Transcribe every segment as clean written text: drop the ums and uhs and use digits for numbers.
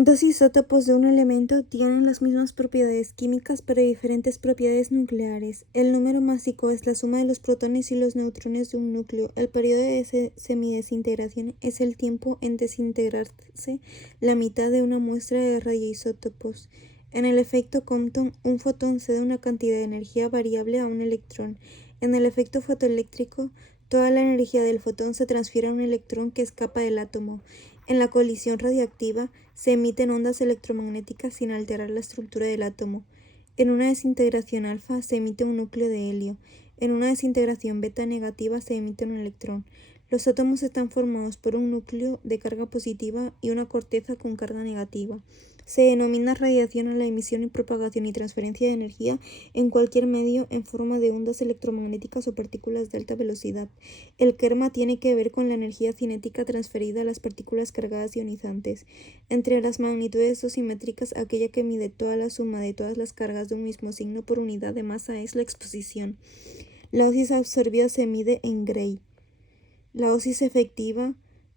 Dos isótopos de un elemento tienen las mismas propiedades químicas pero diferentes propiedades nucleares. El número másico es la suma de los protones y los neutrones de un núcleo. El periodo de semidesintegración es el tiempo en desintegrarse la mitad de una muestra de radioisótopos. En el efecto Compton, un fotón cede una cantidad de energía variable a un electrón. En el efecto fotoeléctrico, toda la energía del fotón se transfiere a un electrón que escapa del átomo. En la colisión radiactiva, se emiten ondas electromagnéticas sin alterar la estructura del átomo. En una desintegración alfa se emite un núcleo de helio. En una desintegración beta negativa se emite un electrón. Los átomos están formados por un núcleo de carga positiva y una corteza con carga negativa. Se denomina radiación a la emisión y propagación y transferencia de energía en cualquier medio en forma de ondas electromagnéticas o partículas de alta velocidad. El kerma tiene que ver con la energía cinética transferida a las partículas cargadas ionizantes. Entre las magnitudes dosimétricas, aquella que mide toda la suma de todas las cargas de un mismo signo por unidad de masa es la exposición. La dosis absorbida se mide en Gray. La dosis efectiva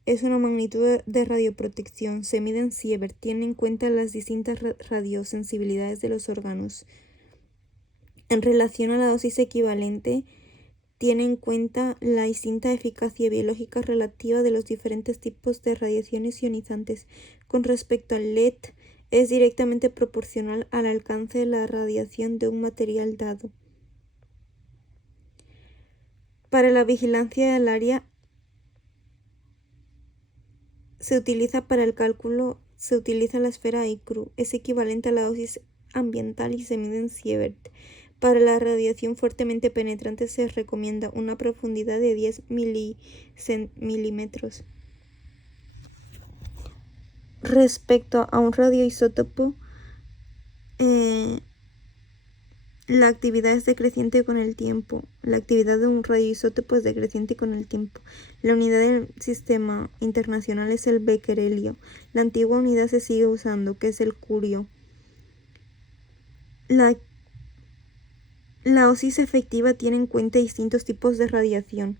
es una magnitud de radioprotección, se mide en Sievert, tiene en cuenta las distintas radiosensibilidades de los órganos. En relación a la dosis equivalente, tiene en cuenta la distinta eficacia biológica relativa de los diferentes tipos de radiaciones ionizantes. Con respecto al LED, es directamente proporcional al alcance de la radiación de un material dado. Para la vigilancia del área se utiliza la esfera ICRU, es equivalente a la dosis ambiental y se mide en Sievert. Para la radiación fuertemente penetrante se recomienda una profundidad de 10 milímetros. Respecto a un radioisótopo, la actividad es decreciente con el tiempo. La actividad de un radioisótopo es decreciente con el tiempo. La unidad del sistema internacional es el becquerelio. La antigua unidad se sigue usando, que es el curio. La dosis efectiva tiene en cuenta distintos tipos de radiación.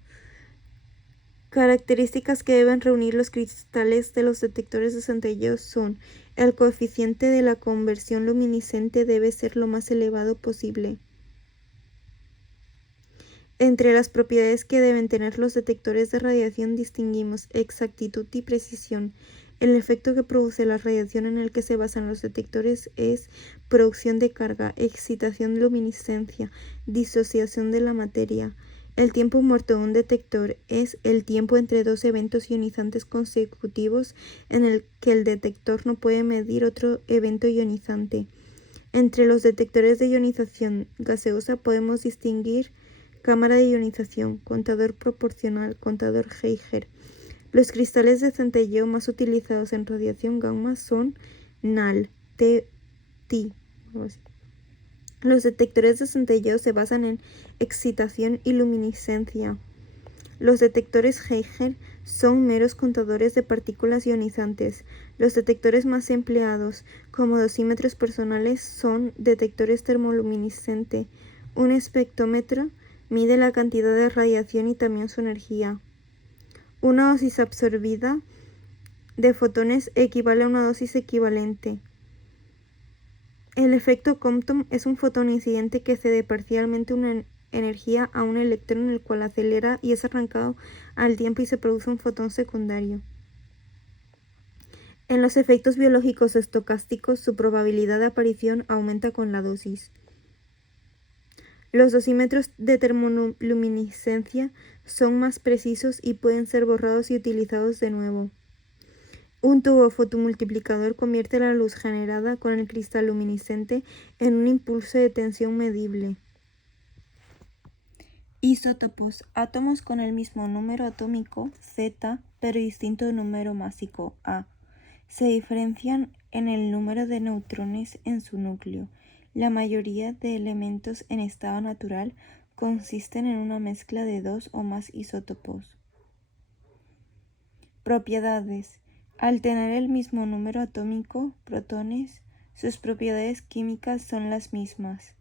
Características que deben reunir los cristales de los detectores de centelleo son: el coeficiente de la conversión luminiscente debe ser lo más elevado posible. Entre las propiedades que deben tener los detectores de radiación distinguimos exactitud y precisión. El efecto que produce la radiación en el que se basan los detectores es producción de carga, excitación, luminiscencia, disociación de la materia. El tiempo muerto de un detector es el tiempo entre dos eventos ionizantes consecutivos en el que el detector no puede medir otro evento ionizante. Entre los detectores de ionización gaseosa podemos distinguir cámara de ionización, contador proporcional, contador Geiger. Los cristales de centelleo más utilizados en radiación gamma son NAL, TI. Los detectores de centelleo se basan en excitación y luminiscencia. Los detectores Geiger son meros contadores de partículas ionizantes. Los detectores más empleados como dosímetros personales son detectores termoluminiscente. Un espectrómetro mide la cantidad de radiación y también su energía. Una dosis absorbida de fotones equivale a una dosis equivalente. El efecto Compton es un fotón incidente que cede parcialmente una energía a un electrón, el cual acelera y es arrancado al tiempo y se produce un fotón secundario. En los efectos biológicos estocásticos, su probabilidad de aparición aumenta con la dosis. Los dosímetros de termoluminiscencia son más precisos y pueden ser borrados y utilizados de nuevo. Un tubo fotomultiplicador convierte la luz generada con el cristal luminiscente en un impulso de tensión medible. Isótopos: átomos con el mismo número atómico, Z, pero distinto número másico, A. Se diferencian en el número de neutrones en su núcleo. La mayoría de elementos en estado natural consisten en una mezcla de dos o más isótopos. Propiedades: al tener el mismo número atómico, protones, sus propiedades químicas son las mismas.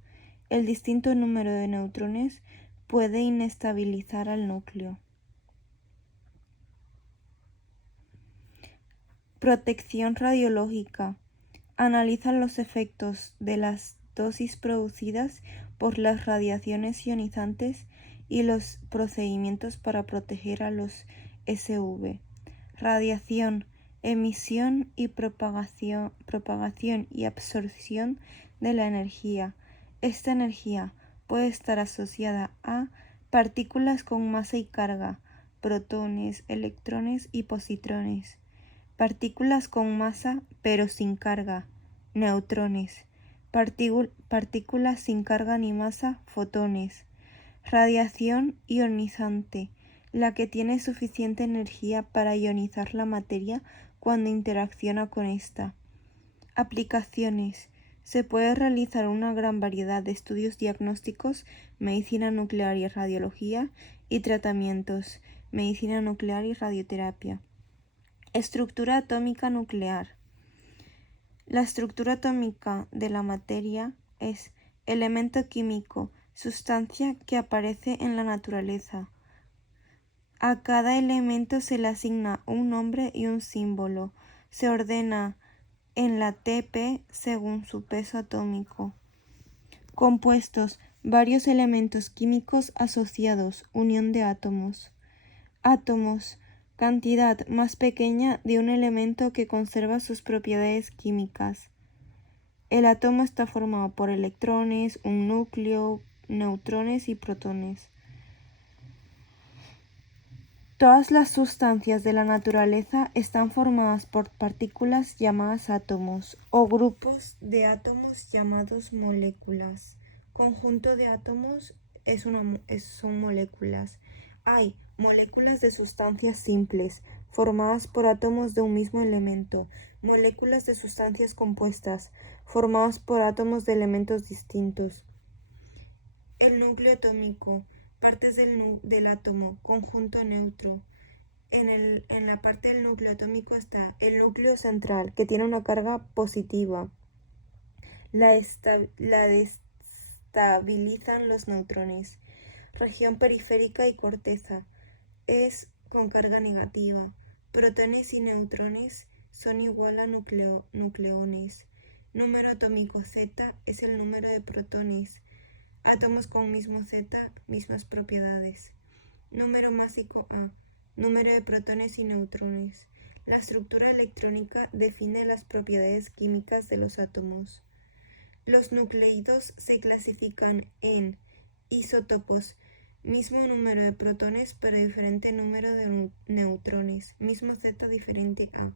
El distinto número de neutrones puede inestabilizar al núcleo. Protección radiológica. Analiza los efectos de las dosis producidas por las radiaciones ionizantes y los procedimientos para proteger a los SV. Radiación, emisión y propagación y absorción de la energía. Esta energía puede estar asociada a partículas con masa y carga, protones, electrones y positrones. Partículas con masa pero sin carga, neutrones. Partículas sin carga ni masa, fotones. Radiación ionizante, la que tiene suficiente energía para ionizar la materia cuando interacciona con esta. Aplicaciones. Se puede realizar una gran variedad de estudios diagnósticos, medicina nuclear y radiología, y tratamientos, medicina nuclear y radioterapia. Estructura atómica nuclear. La estructura atómica de la materia es elemento químico, sustancia que aparece en la naturaleza. A cada elemento se le asigna un nombre y un símbolo. Se ordena en la TP según su peso atómico. Compuestos: varios elementos químicos asociados, unión de átomos. Átomos: cantidad más pequeña de un elemento que conserva sus propiedades químicas. El átomo está formado por electrones, un núcleo, neutrones y protones. Todas las sustancias de la naturaleza están formadas por partículas llamadas átomos o grupos de átomos llamados moléculas. Conjunto de átomos son moléculas. Hay moléculas de sustancias simples, formadas por átomos de un mismo elemento, moléculas de sustancias compuestas, formadas por átomos de elementos distintos. El núcleo atómico, partes del átomo, conjunto neutro. En la parte del núcleo atómico está el núcleo central, que tiene una carga positiva. La destabilizan los neutrones. Región periférica y corteza es con carga negativa. Protones y neutrones son igual a nucleones. Número atómico Z es el número de protones. Átomos con mismo Z, mismas propiedades. Número másico A. Número de protones y neutrones. La estructura electrónica define las propiedades químicas de los átomos. Los nucleidos se clasifican en isótopos, mismo número de protones pero diferente número de neutrones, mismo Z diferente A.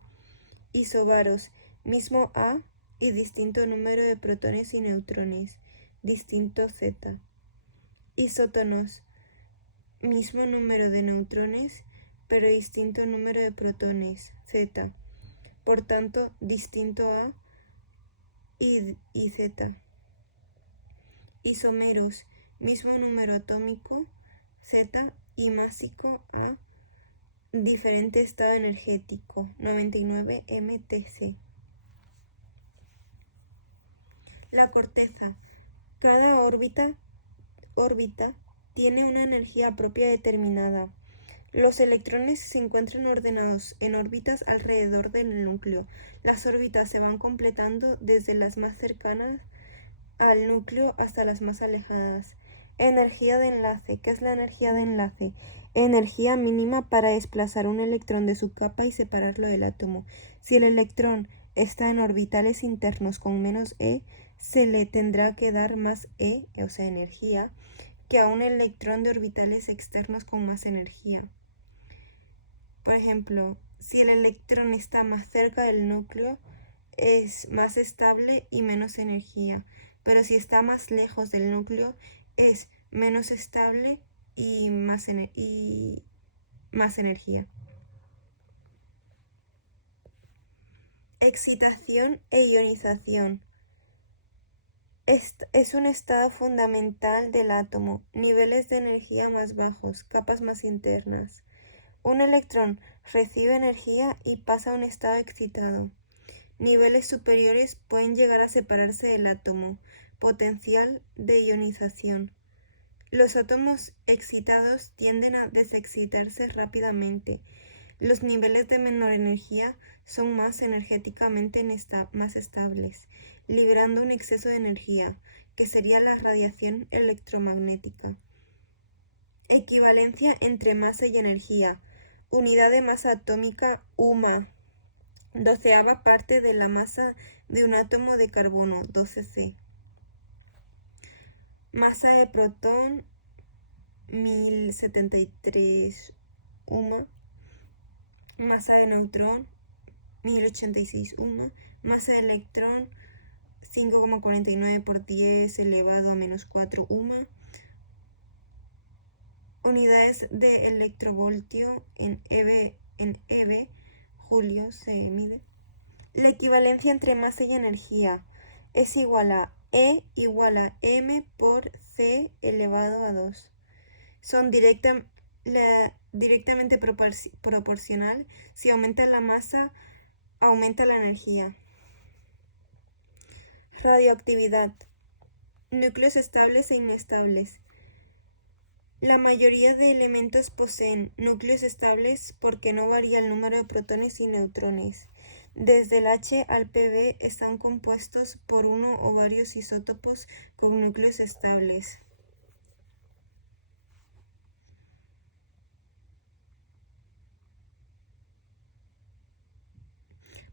Isobaros, mismo A y distinto número de protones y neutrones, distinto Z. Isótonos, mismo número de neutrones pero distinto número de protones, Z. Por tanto, distinto A y Z. Isómeros, mismo número atómico, Z, y másico A, diferente estado energético, 99 MTC. La corteza. Cada órbita tiene una energía propia determinada. Los electrones se encuentran ordenados en órbitas alrededor del núcleo. Las órbitas se van completando desde las más cercanas al núcleo hasta las más alejadas. Energía de enlace. ¿Qué es la energía de enlace? Energía mínima para desplazar un electrón de su capa y separarlo del átomo. Si el electrón está en orbitales internos con menos E, se le tendrá que dar más E, o sea, energía, que a un electrón de orbitales externos con más energía. Por ejemplo, si el electrón está más cerca del núcleo, es más estable y menos energía, pero si está más lejos del núcleo, es menos estable y más energía. Excitación e ionización. Es un estado fundamental del átomo, niveles de energía más bajos, capas más internas. Un electrón recibe energía y pasa a un estado excitado. Niveles superiores pueden llegar a separarse del átomo. Potencial de ionización. Los átomos excitados tienden a desexcitarse rápidamente. Los niveles de menor energía son más energéticamente más estables, liberando un exceso de energía, que sería la radiación electromagnética. Equivalencia entre masa y energía. Unidad de masa atómica UMA. 12ª parte de la masa de un átomo de carbono, 12C. Masa de protón, 1073 UMA. Masa de neutrón, 1086 UMA. Masa de electrón, 5,49 por 10 elevado a menos 4 UMA. Unidades de electrovoltio en eV, julio se mide. La equivalencia entre masa y energía es igual a E igual a M por C elevado a 2. Son directamente proporcional. Si aumenta la masa, aumenta la energía. Radioactividad. Núcleos estables e inestables. La mayoría de elementos poseen núcleos estables porque no varía el número de protones y neutrones. Desde el H al Pb están compuestos por uno o varios isótopos con núcleos estables.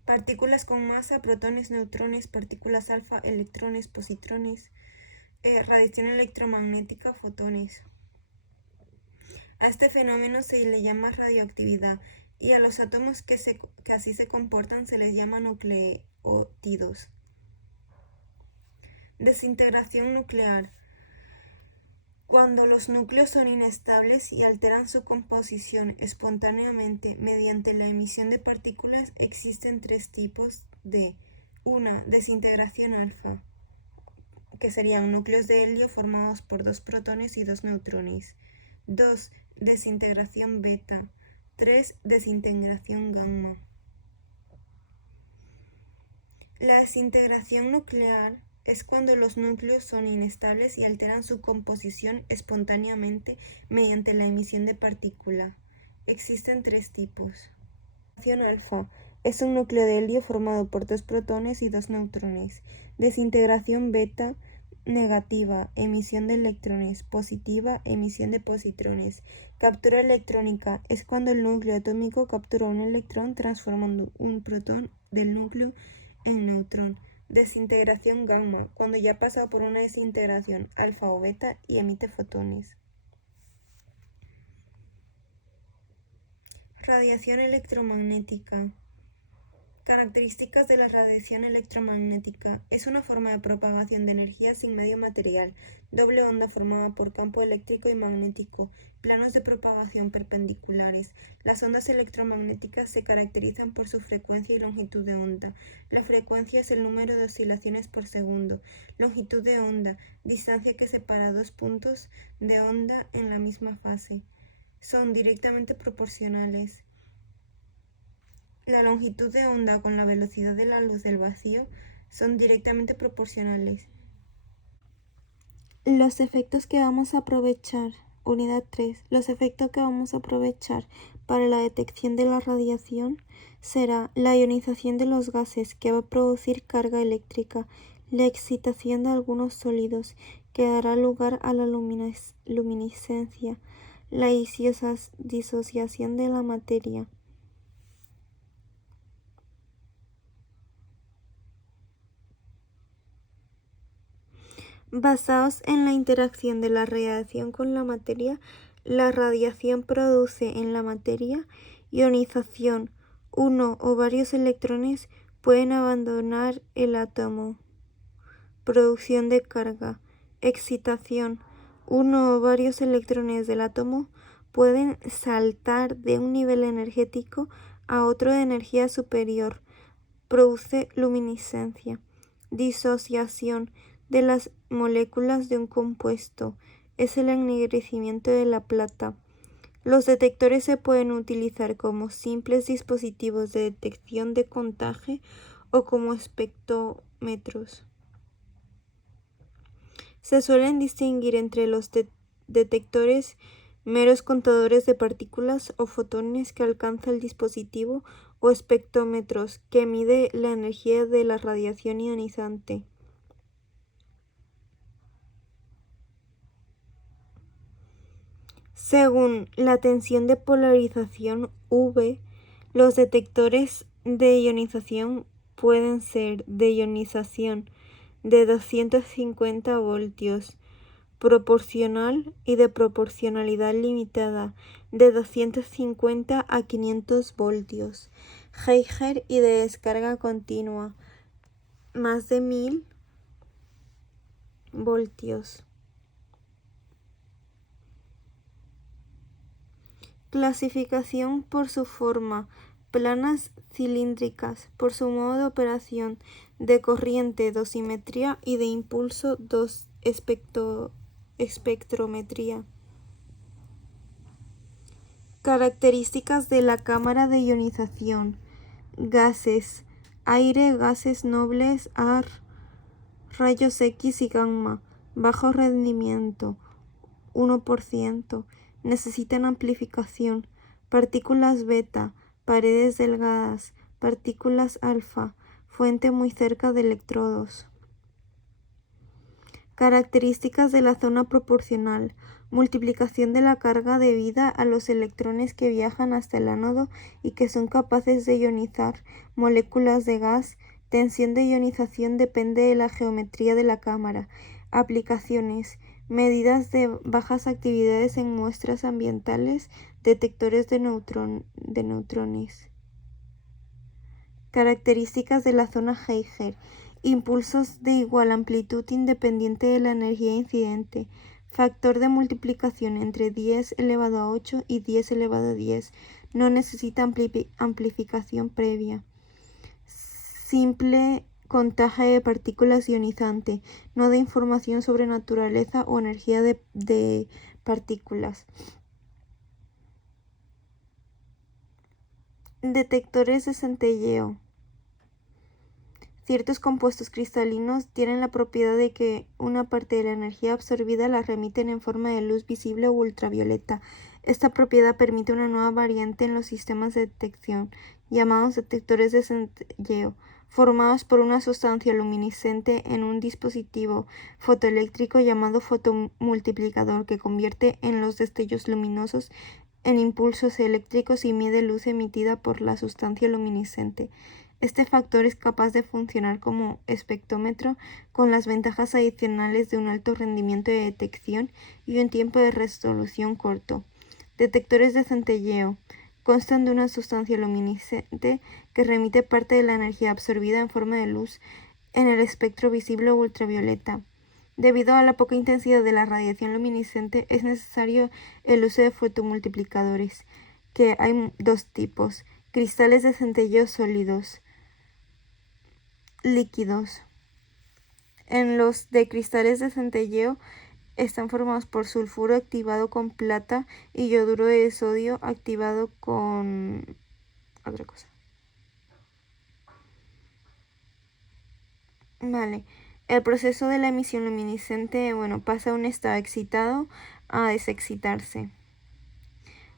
Partículas con masa, protones, neutrones, partículas alfa, electrones, positrones, radiación electromagnética, fotones. A este fenómeno se le llama radioactividad y a los átomos que así se comportan se les llama nucleótidos. Desintegración nuclear. Cuando los núcleos son inestables y alteran su composición espontáneamente mediante la emisión de partículas, existen tres tipos de: 1. Desintegración alfa, que serían núcleos de helio formados por 2 protones y 2 neutrones. 2. Desintegración beta. 3. Desintegración gamma. La desintegración nuclear es cuando los núcleos son inestables y alteran su composición espontáneamente mediante la emisión de partícula. Existen tres tipos. Desintegración alfa es un núcleo de helio formado por 2 protones y 2 neutrones. Desintegración beta, negativa, emisión de electrones; positiva, emisión de positrones. Captura electrónica es cuando el núcleo atómico captura un electrón transformando un protón del núcleo en neutrón. Desintegración gamma, cuando ya ha pasado por una desintegración alfa o beta y emite fotones. Radiación electromagnética. Características de la radiación electromagnética. Es una forma de propagación de energía sin medio material, doble onda formada por campo eléctrico y magnético, planos de propagación perpendiculares. Las ondas electromagnéticas se caracterizan por su frecuencia y longitud de onda. La frecuencia es el número de oscilaciones por segundo. Longitud de onda, distancia que separa dos puntos de onda en la misma fase. Son directamente proporcionales. La longitud de onda con la velocidad de la luz del vacío son directamente proporcionales. Los efectos que vamos a aprovechar. Unidad 3. Los efectos que vamos a aprovechar para la detección de la radiación será la ionización de los gases, que va a producir carga eléctrica, la excitación de algunos sólidos, que dará lugar a la luminiscencia, la disociación de la materia. Basados en la interacción de la radiación con la materia, la radiación produce en la materia ionización. Uno o varios electrones pueden abandonar el átomo. Producción de carga. Excitación. Uno o varios electrones del átomo pueden saltar de un nivel energético a otro de energía superior. Produce luminiscencia. Disociación de las moléculas de un compuesto. Es el ennegrecimiento de la plata. Los detectores se pueden utilizar como simples dispositivos de detección de contagio o como espectrómetros. Se suelen distinguir entre los detectores meros contadores de partículas o fotones que alcanza el dispositivo, o espectrómetros, que mide la energía de la radiación ionizante. Según la tensión de polarización V, los detectores de ionización pueden ser de ionización de 250 voltios, proporcional y de proporcionalidad limitada de 250 a 500 voltios, Geiger, y de descarga continua más de 1000 voltios. Clasificación por su forma: planas cilíndricas, por su modo de operación, de corriente, dosimetría, y de impulso, espectrometría. Características de la cámara de ionización: gases, aire, gases nobles, AR, rayos X y gamma, bajo rendimiento, 1%, necesitan amplificación, partículas beta, paredes delgadas, partículas alfa, fuente muy cerca de electrodos. Características de la zona proporcional: multiplicación de la carga debida a los electrones que viajan hasta el ánodo y que son capaces de ionizar moléculas de gas. Tensión de ionización depende de la geometría de la cámara. Aplicaciones: medidas de bajas actividades en muestras ambientales, detectores de neutrones. Características de la zona Geiger: impulsos de igual amplitud independiente de la energía incidente. Factor de multiplicación entre 10 elevado a 8 y 10 elevado a 10. No necesita amplificación previa. Simple contaje de partículas ionizante. No da información sobre naturaleza o energía de partículas. Detectores de centelleo. Ciertos compuestos cristalinos tienen la propiedad de que una parte de la energía absorbida la remiten en forma de luz visible o ultravioleta. Esta propiedad permite una nueva variante en los sistemas de detección, llamados detectores de centelleo, formados por una sustancia luminiscente en un dispositivo fotoeléctrico llamado fotomultiplicador, que convierte en los destellos luminosos en impulsos eléctricos y mide luz emitida por la sustancia luminiscente. Este factor es capaz de funcionar como espectrómetro, con las ventajas adicionales de un alto rendimiento de detección y un tiempo de resolución corto. Detectores de centelleo constan de una sustancia luminiscente que remite parte de la energía absorbida en forma de luz en el espectro visible o ultravioleta. Debido a la poca intensidad de la radiación luminiscente, es necesario el uso de fotomultiplicadores, que hay dos tipos: cristales de centelleo sólidos, líquidos. En los de cristales de centelleo están formados por sulfuro activado con plata y yoduro de sodio activado con otra cosa. Vale. El proceso de la emisión luminiscente, pasa de un estado excitado a desexcitarse.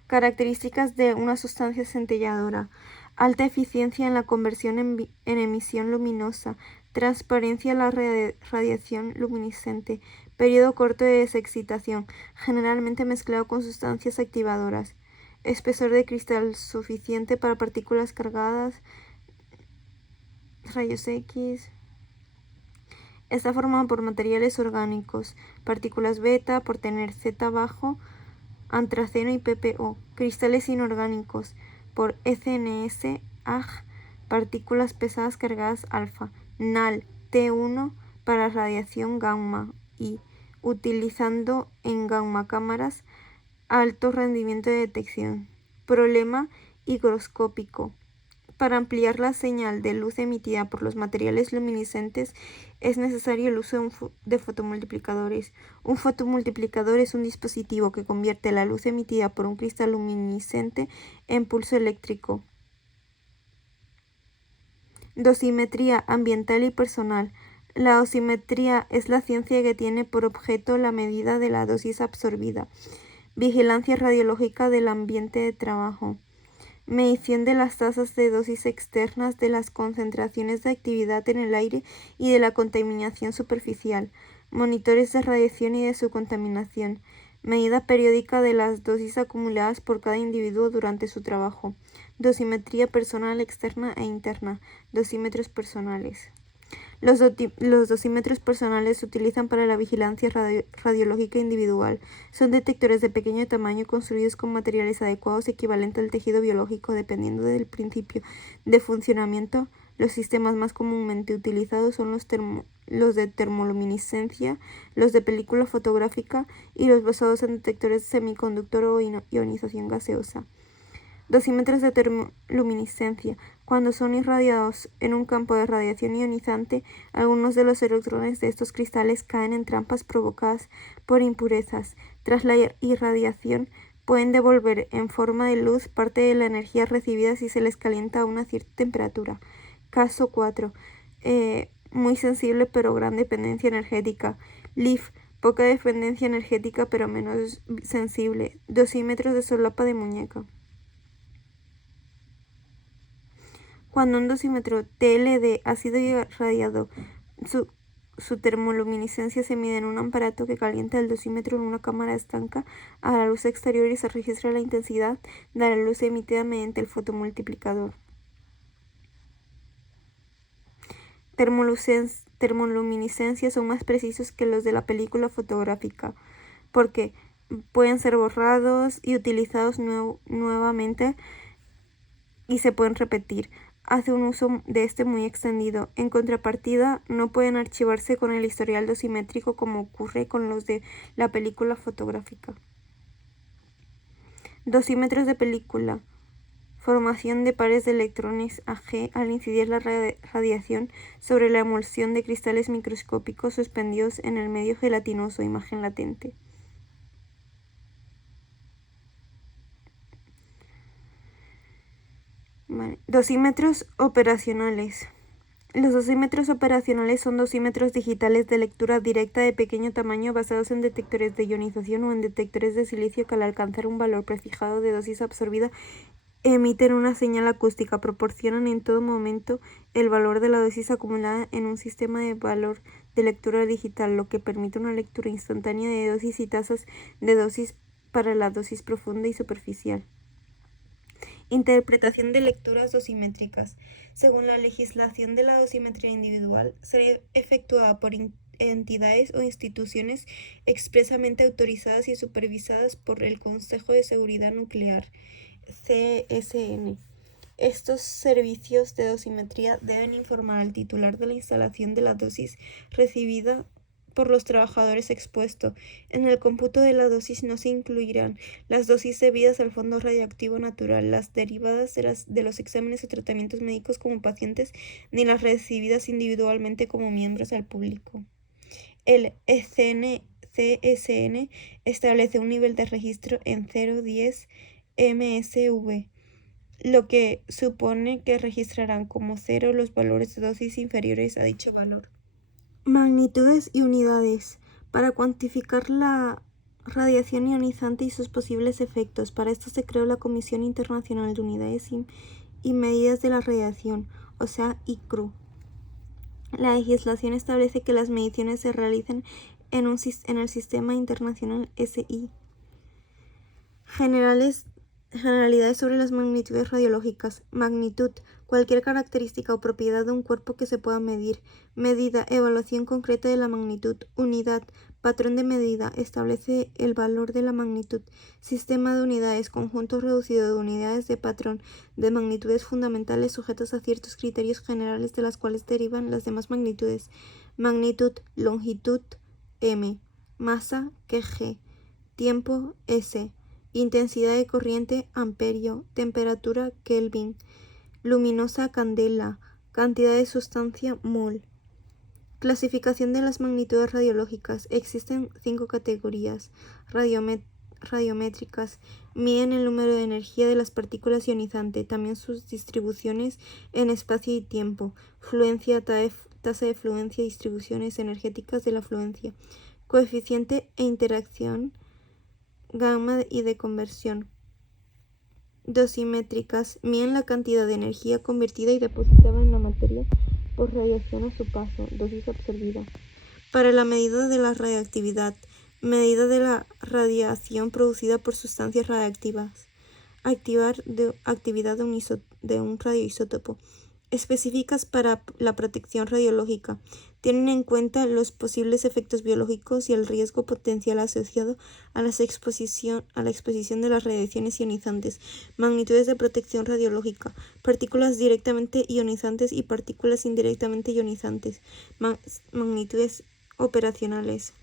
Características de una sustancia centelladora: alta eficiencia en la conversión en emisión luminosa, transparencia a la radiación luminiscente, periodo corto de desexcitación, generalmente mezclado con sustancias activadoras, espesor de cristal suficiente para partículas cargadas, rayos X. Está formado por materiales orgánicos, partículas beta, por tener Z bajo, antraceno y PPO. Cristales inorgánicos, por CNS, AG, partículas pesadas cargadas alfa. NAL, T1, para radiación gamma y utilizando en gamma cámaras alto rendimiento de detección. Problema higroscópico: para ampliar la señal de luz emitida por los materiales luminiscentes es necesario el uso de fotomultiplicadores. Un fotomultiplicador es un dispositivo que convierte la luz emitida por un cristal luminiscente en pulso eléctrico. Dosimetría ambiental y personal. La dosimetría es la ciencia que tiene por objeto la medida de la dosis absorbida Vigilancia radiológica del ambiente de trabajo. Medición de las tasas de dosis externas, de las concentraciones de actividad en el aire y de la contaminación superficial. Monitores de radiación y de su contaminación. Medida periódica de las dosis acumuladas por cada individuo durante su trabajo. Dosimetría personal externa e interna. Dosímetros personales. Los dosímetros personales se utilizan para la vigilancia radiológica individual. Son detectores de pequeño tamaño construidos con materiales adecuados equivalente al tejido biológico dependiendo del principio de funcionamiento. Los sistemas más comúnmente utilizados son los de termoluminiscencia, los de película fotográfica y los basados en detectores de semiconductor o ionización gaseosa. Dosímetros de termoluminiscencia. Cuando son irradiados en un campo de radiación ionizante, algunos de los electrones de estos cristales caen en trampas provocadas por impurezas. Tras la irradiación, pueden devolver en forma de luz parte de la energía recibida si se les calienta a una cierta temperatura. Caso 4. Muy sensible pero gran dependencia energética. LIF. Poca dependencia energética pero menos sensible. Dosímetros de solapa de muñeca. Cuando un dosímetro TLD ha sido irradiado, su termoluminiscencia se mide en un aparato que calienta el dosímetro en una cámara estanca a la luz exterior y se registra la intensidad de la luz emitida mediante el fotomultiplicador. Termoluminiscencias son más precisos que los de la película fotográfica, porque pueden ser borrados y utilizados nuevamente y se pueden repetir. Hace un uso de este muy extendido. En contrapartida, no pueden archivarse con el historial dosimétrico como ocurre con los de la película fotográfica. Dosímetros de película. Formación de pares de electrones Ag al incidir la radiación sobre la emulsión de cristales microscópicos suspendidos en el medio gelatinoso, imagen latente. Dosímetros operacionales. Los dosímetros operacionales son dosímetros digitales de lectura directa de pequeño tamaño basados en detectores de ionización o en detectores de silicio que al alcanzar un valor prefijado de dosis absorbida emiten una señal acústica, proporcionan en todo momento el valor de la dosis acumulada en un sistema de valor de lectura digital, lo que permite una lectura instantánea de dosis y tasas de dosis para la dosis profunda y superficial. Interpretación de lecturas dosimétricas. Según la legislación de la dosimetría individual, será efectuada por entidades o instituciones expresamente autorizadas y supervisadas por el Consejo de Seguridad Nuclear, CSN. Estos servicios de dosimetría deben informar al titular de la instalación de la dosis recibida por los trabajadores expuestos. En el cómputo de la dosis no se incluirán las dosis debidas al fondo radioactivo natural, las derivadas de los exámenes o tratamientos médicos como pacientes, ni las recibidas individualmente como miembros al público. El CSN establece un nivel de registro en 0,10 MSV, lo que supone que registrarán como 0 los valores de dosis inferiores a dicho valor. Magnitudes y unidades. Para cuantificar la radiación ionizante y sus posibles efectos, para esto se creó la Comisión Internacional de Unidades y Medidas de la Radiación, o sea, ICRU. La legislación establece que las mediciones se realicen en el Sistema Internacional SI. Generalidades sobre las magnitudes radiológicas. Magnitud. Cualquier característica o propiedad de un cuerpo que se pueda medir. Medida. Evaluación concreta de la magnitud. Unidad. Patrón de medida. Establece el valor de la magnitud. Sistema de unidades. Conjunto reducido de unidades de patrón de magnitudes fundamentales sujetas a ciertos criterios generales de las cuales derivan las demás magnitudes. Magnitud. Longitud. M. Masa. G. Tiempo. S. Intensidad de corriente, amperio, temperatura, Kelvin, luminosa, candela, cantidad de sustancia, mol. Clasificación de las magnitudes radiológicas. Existen 5 categorías radiométricas. Miden el número de energía de las partículas ionizantes, también sus distribuciones en espacio y tiempo, fluencia, tasa de fluencia, distribuciones energéticas de la fluencia, coeficiente e interacción gamma y de conversión. Dosimétricas miden la cantidad de energía convertida y depositada en la materia por radiación a su paso, dosis absorbida. Para la medida de la radiactividad, medida de la radiación producida por sustancias radiactivas. Actividad de un radioisótopo. Específicas para la protección radiológica. Tienen en cuenta los posibles efectos biológicos y el riesgo potencial asociado a la exposición de las radiaciones ionizantes. Magnitudes de protección radiológica. Partículas directamente ionizantes y partículas indirectamente ionizantes. Magnitudes operacionales.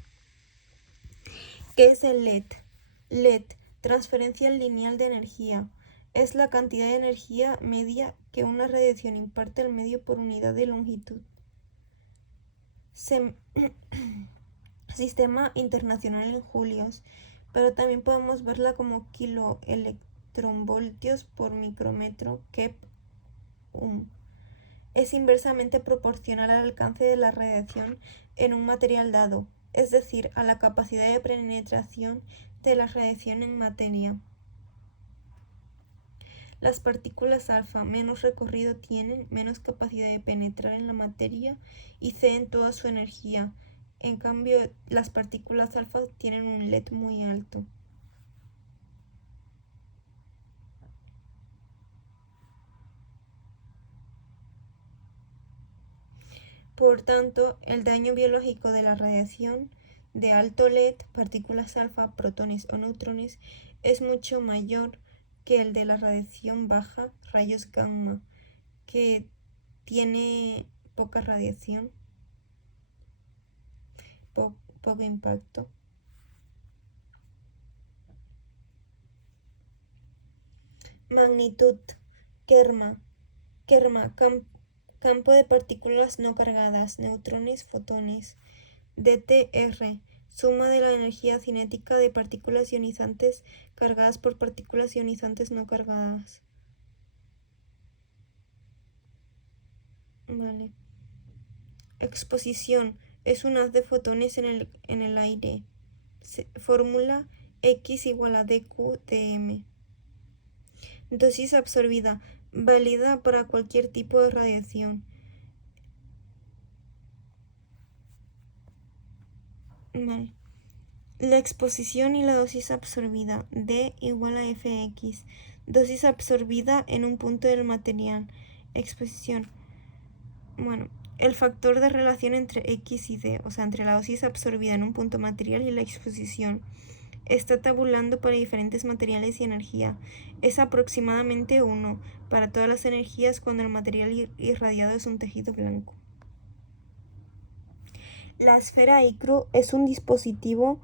¿Qué es el LED? LED, transferencia lineal de energía. Es la cantidad de energía media que una radiación imparte al medio por unidad de longitud. Sistema internacional en julios, pero también podemos verla como kiloelectronvoltios por micrómetro, Kep. Es inversamente proporcional al alcance de la radiación en un material dado, es decir, a la capacidad de penetración de la radiación en materia. Las partículas alfa menos recorrido tienen menos capacidad de penetrar en la materia y ceden toda su energía. En cambio, las partículas alfa tienen un LED muy alto. Por tanto, el daño biológico de la radiación de alto LED, partículas alfa, protones o neutrones, es mucho mayor que el de la radiación baja, rayos gamma, que tiene poca radiación, poco impacto. Magnitud. Kerma, campo de partículas no cargadas, neutrones, fotones. DTR, suma de la energía cinética de partículas ionizantes cargadas por partículas ionizantes no cargadas. Vale. Exposición, es un haz de fotones en el aire. Fórmula X igual a dQ/dm. Dosis absorbida, válida para cualquier tipo de radiación. Vale. La exposición y la dosis absorbida, D igual a Fx. Dosis absorbida en un punto del material. Exposición. Bueno, el factor de relación entre X y D, o sea, entre la dosis absorbida en un punto material y la exposición, está tabulando para diferentes materiales y energía. Es aproximadamente 1 para todas las energías cuando el material irradiado es un tejido blanco. La esfera ICRU es un dispositivo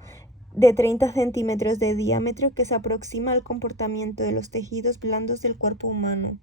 de 30 centímetros de diámetro que se aproxima al comportamiento de los tejidos blandos del cuerpo humano.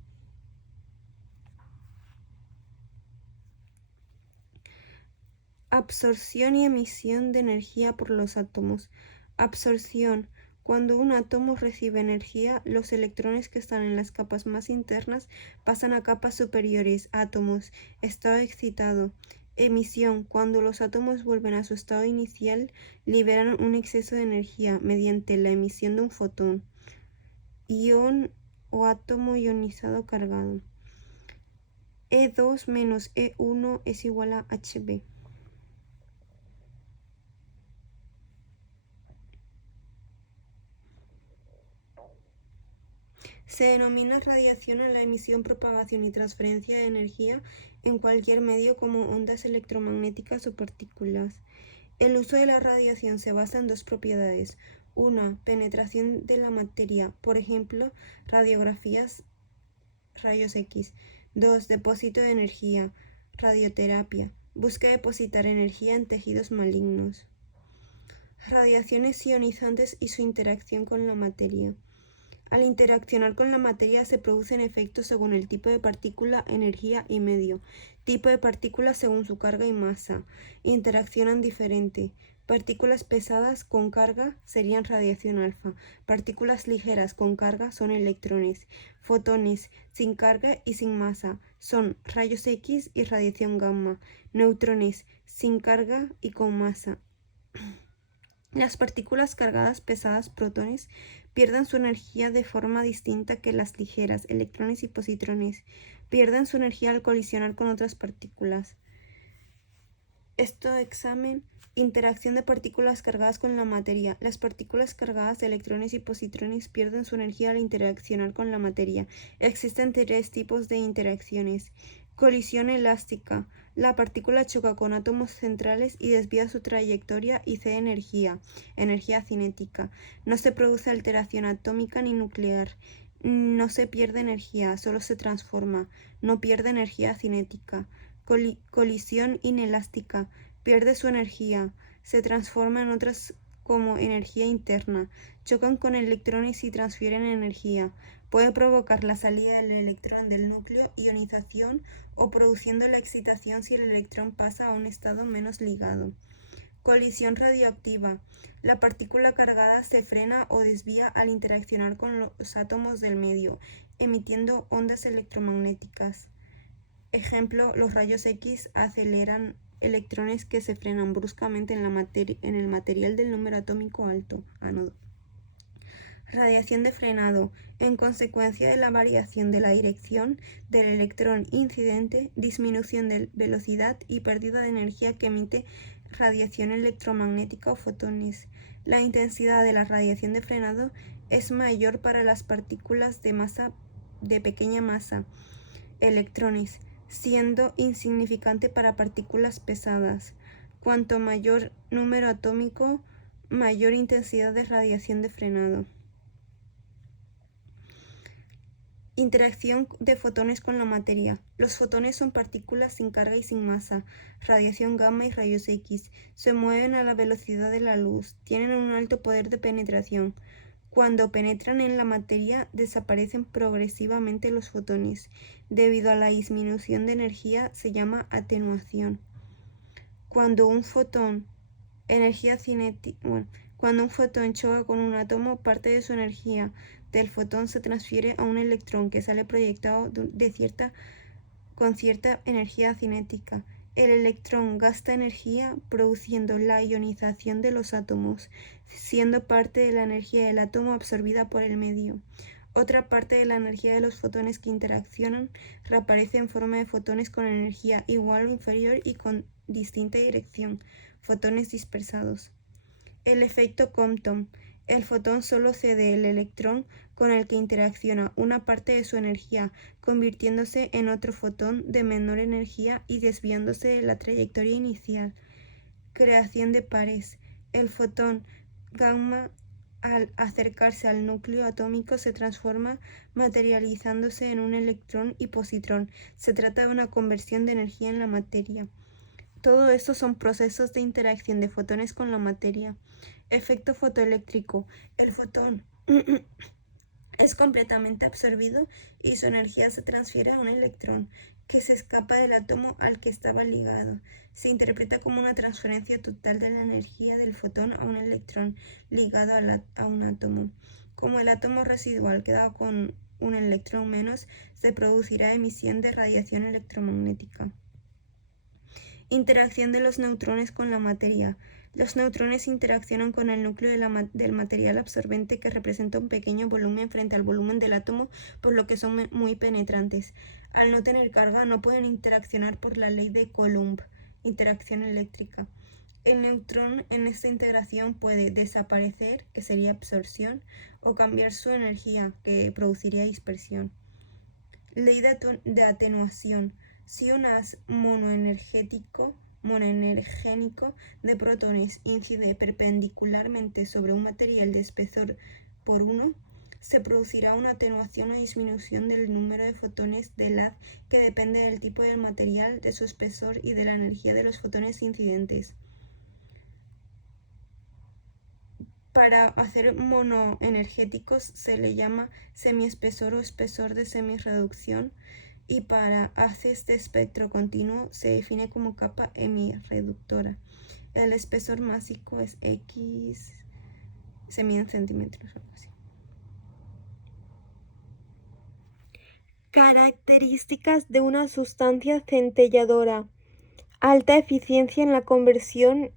Absorción y emisión de energía por los átomos. Absorción. Cuando un átomo recibe energía, los electrones que están en las capas más internas pasan a capas superiores, átomos, estado excitado. Emisión. Cuando los átomos vuelven a su estado inicial, liberan un exceso de energía mediante la emisión de un fotón. Ion o átomo ionizado cargado. E2 menos E1 es igual a Hb. Se denomina radiación a la emisión, propagación y transferencia de energía en cualquier medio como ondas electromagnéticas o partículas. El uso de la radiación se basa en dos propiedades. Una, penetración de la materia, por ejemplo, radiografías, rayos X. 2. Depósito de energía, radioterapia. Busca depositar energía en tejidos malignos. Radiaciones ionizantes y su interacción con la materia. Al interaccionar con la materia se producen efectos según el tipo de partícula, energía y medio. Tipo de partícula según su carga y masa. Interaccionan diferente. Partículas pesadas con carga serían radiación alfa. Partículas ligeras con carga son electrones. Fotones sin carga y sin masa son rayos X y radiación gamma. Neutrones sin carga y con masa Las partículas cargadas pesadas, protones, pierden su energía de forma distinta que las ligeras, electrones y positrones. Pierden su energía al colisionar con otras partículas. Examen. Interacción de partículas cargadas con la materia. Las partículas cargadas de electrones y positrones pierden su energía al interaccionar con la materia. Existen tres tipos de interacciones. Colisión elástica. La partícula choca con átomos centrales y desvía su trayectoria y cede energía cinética. No se produce alteración atómica ni nuclear. No se pierde energía, solo se transforma. No pierde energía cinética. Colisión inelástica. Pierde su energía. Se transforma en otras como energía interna. Chocan con electrones y transfieren energía. Puede provocar la salida del electrón del núcleo, ionización o produciendo la excitación si el electrón pasa a un estado menos ligado. Colisión radioactiva. La partícula cargada se frena o desvía al interaccionar con los átomos del medio, emitiendo ondas electromagnéticas. Ejemplo, los rayos X aceleran electrones que se frenan bruscamente en el material del número atómico alto, ánodo. Radiación de frenado. En consecuencia de la variación de la dirección del electrón incidente, disminución de velocidad y pérdida de energía que emite radiación electromagnética o fotones. La intensidad de la radiación de frenado es mayor para las partículas de pequeña masa, electrones, siendo insignificante para partículas pesadas. Cuanto mayor número atómico, mayor intensidad de radiación de frenado. Interacción de fotones con la materia. Los fotones son partículas sin carga y sin masa, radiación gamma y rayos X. Se mueven a la velocidad de la luz, tienen un alto poder de penetración. Cuando penetran en la materia, desaparecen progresivamente los fotones. Debido a la disminución de energía, se llama atenuación. Cuando un fotón choca con un átomo, parte de su energía del fotón se transfiere a un electrón que sale proyectado con cierta energía cinética. El electrón gasta energía produciendo la ionización de los átomos, siendo parte de la energía del átomo absorbida por el medio. Otra parte de la energía de los fotones que interaccionan reaparece en forma de fotones con energía igual o inferior y con distinta dirección, fotones dispersados. El efecto Compton. El fotón solo cede el electrón con el que interacciona una parte de su energía, convirtiéndose en otro fotón de menor energía y desviándose de la trayectoria inicial. Creación de pares. El fotón gamma, al acercarse al núcleo atómico, se transforma materializándose en un electrón y positrón. Se trata de una conversión de energía en la materia. Todo esto son procesos de interacción de fotones con la materia. Efecto fotoeléctrico. El fotón es completamente absorbido y su energía se transfiere a un electrón que se escapa del átomo al que estaba ligado. Se interpreta como una transferencia total de la energía del fotón a un electrón ligado a un átomo. Como el átomo residual queda con un electrón menos, se producirá emisión de radiación electromagnética. Interacción de los neutrones con la materia. Los neutrones interaccionan con el núcleo del material absorbente, que representa un pequeño volumen frente al volumen del átomo, por lo que son muy penetrantes. Al no tener carga, no pueden interaccionar por la ley de Coulomb, interacción eléctrica. El neutrón en esta interacción puede desaparecer, que sería absorción, o cambiar su energía, que produciría dispersión. Ley de atenuación. Si un haz monoenergénico de protones incide perpendicularmente sobre un material de espesor por 1, se producirá una atenuación o disminución del número de fotones del haz, que depende del tipo del material, de su espesor y de la energía de los fotones incidentes. Para hacer monoenergéticos se le llama semiespesor o espesor de semirreducción, y para haces de espectro continuo se define como capa hemirreductora. El espesor másico es X, se mide en centímetros o algo así. Características de una sustancia centelladora. Alta eficiencia en la conversión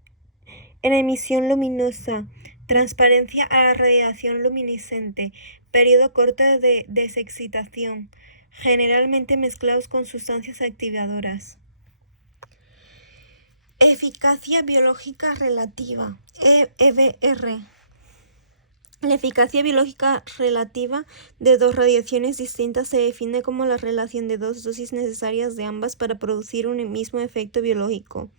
En emisión luminosa, transparencia a la radiación luminiscente, periodo corto de desexcitación, generalmente mezclados con sustancias activadoras. Eficacia biológica relativa, EBR. La eficacia biológica relativa de dos radiaciones distintas se define como la relación de dos dosis necesarias de ambas para producir un mismo efecto biológico.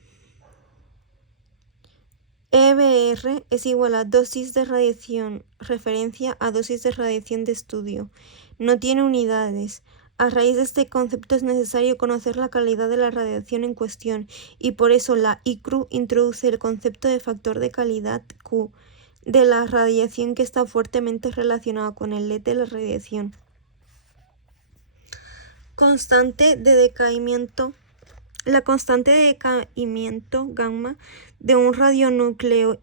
EBR es igual a dosis de radiación, referencia a dosis de radiación de estudio. No tiene unidades. A raíz de este concepto es necesario conocer la calidad de la radiación en cuestión, y por eso la ICRU introduce el concepto de factor de calidad Q de la radiación, que está fuertemente relacionado con el LED de la radiación. Constante de decaimiento. La constante de decaimiento gamma de un radionucleido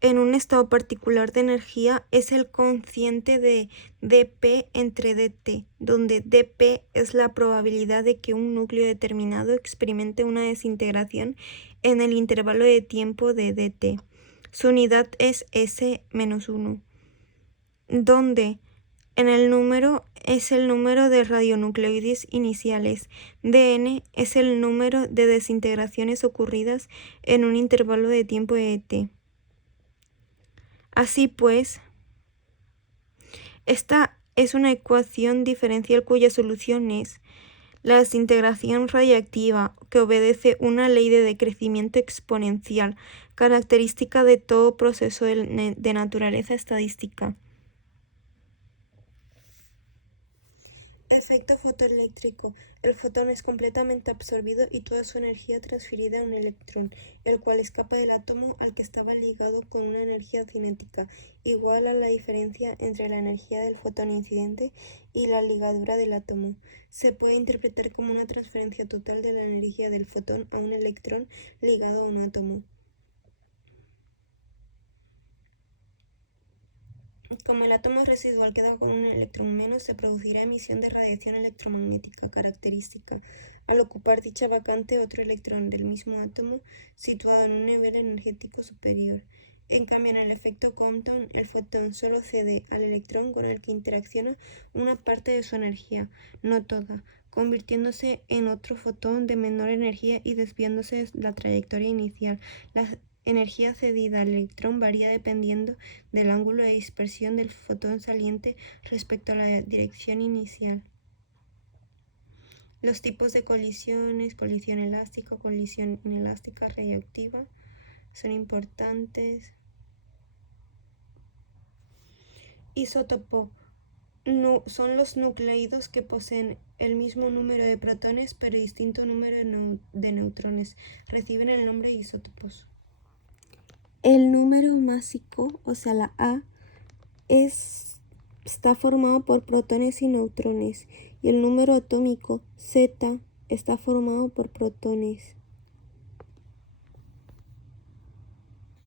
en un estado particular de energía es el cociente de dP entre dt, donde dP es la probabilidad de que un núcleo determinado experimente una desintegración en el intervalo de tiempo de dt. Su unidad es S-1, donde en el número es el número de radionucleides iniciales, dn es el número de desintegraciones ocurridas en un intervalo de tiempo de t. Así pues, esta es una ecuación diferencial cuya solución es la desintegración radiactiva, que obedece una ley de decrecimiento exponencial, característica de todo proceso de naturaleza estadística. Efecto fotoeléctrico. El fotón es completamente absorbido y toda su energía transferida a un electrón, el cual escapa del átomo al que estaba ligado con una energía cinética igual a la diferencia entre la energía del fotón incidente y la ligadura del átomo. Se puede interpretar como una transferencia total de la energía del fotón a un electrón ligado a un átomo. Como el átomo residual queda con un electrón menos, se producirá emisión de radiación electromagnética característica al ocupar dicha vacante otro electrón del mismo átomo situado en un nivel energético superior. En cambio, en el efecto Compton, el fotón solo cede al electrón con el que interacciona una parte de su energía, no toda, convirtiéndose en otro fotón de menor energía y desviándose de la trayectoria inicial. La energía cedida al electrón varía dependiendo del ángulo de dispersión del fotón saliente respecto a la dirección inicial. Los tipos de colisiones, colisión elástica, colisión inelástica radiactiva, son importantes. Isótopo son los nucleidos que poseen el mismo número de protones pero distinto número de neutrones. Reciben el nombre de isótopos. El número másico, o sea la A, está formado por protones y neutrones, y el número atómico Z está formado por protones.